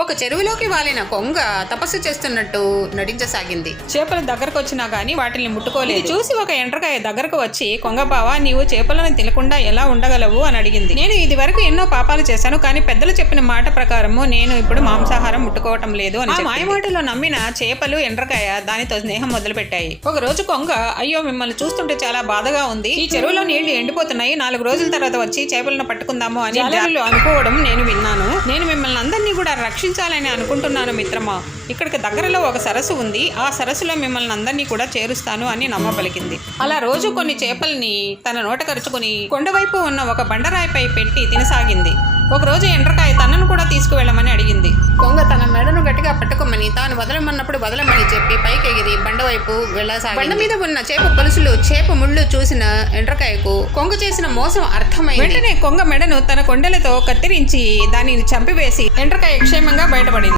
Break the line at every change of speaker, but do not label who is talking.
ఒక చెరువులోకి వాలిన కొంగ తపస్సు చేస్తున్నట్టు నటించసాగింది.
చేపలు దగ్గరకు వచ్చినా గానీ వాటిని ముట్టుకోలేదు. ఇది చూసి ఒక ఎండ్రకాయ దగ్గరకు వచ్చి కొంగబావ నీవు చేపలను తినకుండా ఎలా ఉండగలవు? అని అడిగింది. నేను ఇది వరకు ఎన్నో పాపాలు చేశాను కానీ పెద్దలు చెప్పిన మాట ప్రకారము నేను ఇప్పుడు మాంసాహారం ముట్టుకోవటం లేదు అని ఆ మాయమాటలో నమ్మిన చేపలు ఎండ్రకాయ దానితో స్నేహం మొదలుపెట్టాయి. ఒక రోజు కొంగ అయ్యో మిమ్మల్ని చూస్తుంటే చాలా బాధగా ఉంది. ఈ చెరువులో నీళ్ళు ఎండిపోతున్నాయి. నాలుగు రోజుల తర్వాత వచ్చి చేపలను పట్టుకుందాము అని అనుకోవడం నేను విన్నాను. నేను మిమ్మల్ని అందరినీ కూడా రక్షించాలని అనుకుంటున్నాను మిత్రమా. ఇక్కడికి దగ్గరలో ఒక సరస్సు ఉంది. ఆ సరస్సులో మిమ్మల్ని అందరినీ కూడా చేరుస్తాను అని నమ్మబలికింది. అలా రోజు కొన్ని చేపల్ని తన నోట కరుచుకుని కొండవైపు ఉన్న ఒక బండరాయిపై పెట్టి తినసాగింది. ఒకరోజు ఎండ్రకాయ తనను కూడా
తీసుకువెళ్ళి పట్టుకోమని తాను వదలమన్నప్పుడు వదలమని చెప్పి పైకి ఎగిరి బండ వైపు వెళ్ళసాగి బండ మీద ఉన్న చేప పొలుసులు చేప ముళ్ళు చూసిన ఎండ్రకాయకు కొంగ చేసిన మోసం అర్థమైంది.
వెంటనే కొంగ మెడను తన కొండలతో కత్తిరించి దానిని చంపివేసి ఎండ్రకాయ క్షేమంగా బయటపడింది.